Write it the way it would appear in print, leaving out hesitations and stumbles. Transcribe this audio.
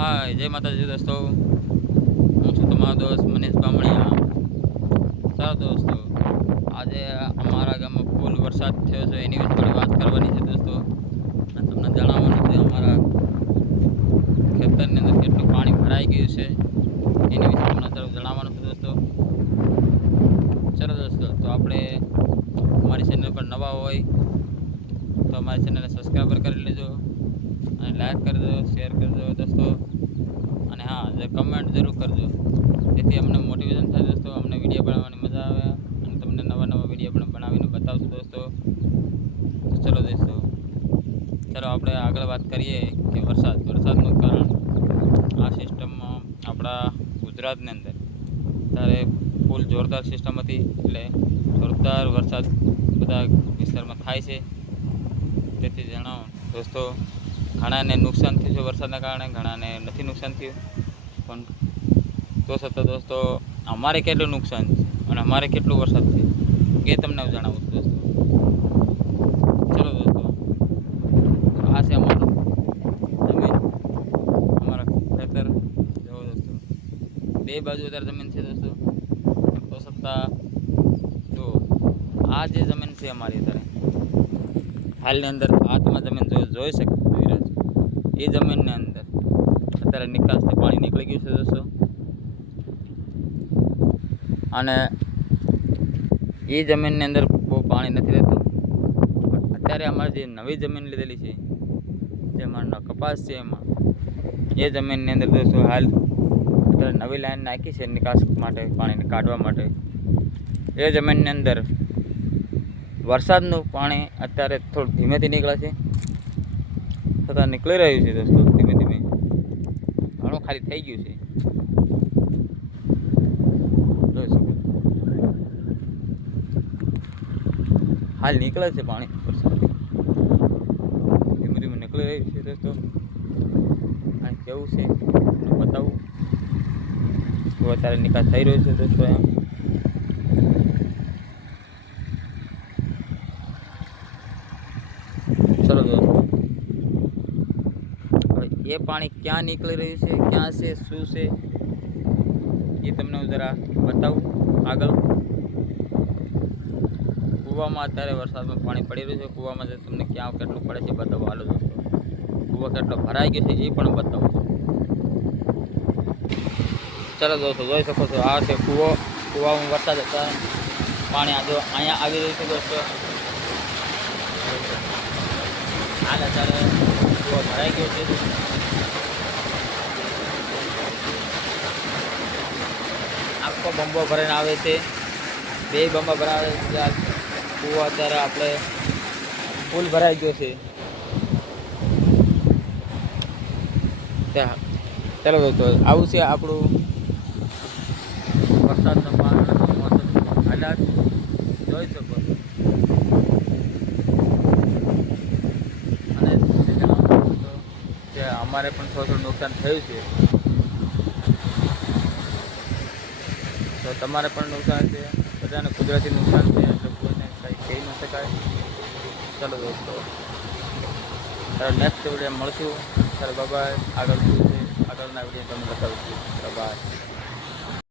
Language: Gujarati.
हाय जय माता जी दोस्तों। हूँ छूँ तमारो दोस्त मनीष बामणिया। चालो दोस्तों, आज अमरा गाम में फूल वरसाद थयो छे एनी विषे थोड़ी बात करवानी छे दोस्तों। अने तमने जणाववानुं छे अमरा खेतरनी अंदर केटलुं पाणी भराई गयुं छे एनी विषे तमने थोडुं जणाववानुं छे दोस्तों। चलो दोस्तों, तो आपणे अमारी चेनल पर नवा होय तो अमारी चेनल ने सब्सक्राइब करी लेजो અને લાઈક કરજો, શેર કરજો દોસ્તો, અને હા જે કમેન્ટ જરૂર કરજો જેથી અમને મોટિવેશન થાય દોસ્તો, અમને વિડીયો બનાવવાની મજા આવે અને તમને નવા નવા વિડીયો પણ બનાવીને બતાવશું દોસ્તો। તો ચલો દોસ્તો, ચાલો આપણે આગળ વાત કરીએ કે વરસાદનું કારણ આ સિસ્ટમમાં આપણા ગુજરાતની અંદર ત્યારે ફૂલ જોરદાર સિસ્ટમ હતી, એટલે જોરદાર વરસાદ બધા વિસ્તારમાં થાય છે। તેથી જણાવો દોસ્તો, ઘણાને નુકસાન થયું છે વરસાદના કારણે, ઘણાને નથી નુકસાન થયું, પણ તો છતાં દોસ્તો અમારે કેટલું નુકસાન છે અને અમારે કેટલું વરસાદ છે એ તમને હું જણાવું છું દોસ્તો। ચલો દોસ્તો, આ છે અમારું જમીન, અમારા ખેતર જુઓ દોસ્તો, બે બાજુ વધારે જમીન છે દોસ્તો। તો છતાં જો આ જે જમીન છે અમારી અત્યારે હાલની અંદર હાથમાં જમીન જોઈ રહ્યા છો, એ જમીનની અંદર અત્યારે નિકાસથી પાણી નીકળી ગયું છે દોસ્તો। અને એ જમીનની અંદર બહુ પાણી નથી રહેતું, પણ અત્યારે અમારે જે નવી જમીન લીધેલી છે, જે અમારો કપાસ છે, એમાં એ જમીનની અંદર દોસ્તો હાલ અત્યારે નવી લાઈન નાખી છે નિકાસ માટે, પાણીને કાઢવા માટે। એ જમીનની અંદર વરસાદનું પાણી અત્યારે થોડું ધીમેથી નીકળે છે, છતાં નીકળી રહ્યું છે દોસ્તો, ધીમે ધીમે ઘણું ખાલી થઈ ગયું છે, જોઈ શકો હાલ નીકળે છે પાણી, વરસાદ ધીમે ધીમે નીકળી રહ્યું છે દોસ્તો। આ કેવું છે બતાવું તો અત્યારે નિકાસ થઈ રહ્યો છે દોસ્તો એમ। ચલો દોસ્તો, હવે એ પાણી ક્યાં નીકળી રહ્યું છે, ક્યાં છે, શું છે એ તમને હું જરા બતાવું આગળ। કૂવામાં અત્યારે વરસાદમાં પાણી પડી રહ્યું છે, કૂવામાં જે તમને ક્યાં કેટલું પડે છે બતાવો હાલો દોસ્તો। કૂવો કેટલો ભરાઈ ગયો છે એ પણ બતાવું છું। ચલો દોસ્તો, જોઈ શકો છો આ છે કૂવો, કૂવામાં વરસાદ હતા પાણી આ જો અહીંયા આવી રહ્યું છે દોસ્તો। હાલ અત્યારે કૂવો ભરાઈ ગયો છે, આખો બંબો ભરાઈને આવે છે, બે બંબા ભરાવે છે। કૂવો અત્યારે આપણે ફૂલ ભરાઈ ગયો છે। ચાલો દોસ્તો, આવું છે આપણું વરસાદનું મોસમ હાલાત, જોઈ શકો છો। અને કે અમારે પણ થોડું નુકસાન થયું છે, તો તમારે પણ નુકસાન છે, બધાને કુદરતી નુકસાન છે, એટલે કોઈને કંઈ કહી ન શકાય। ચાલો દોસ્તો, ત્યારે નેક્સ્ટ વિડીયો મળશું, ત્યારે બાય, આગળ શું છે આગળના વિડીયો તમને બતાવીશું, બાય।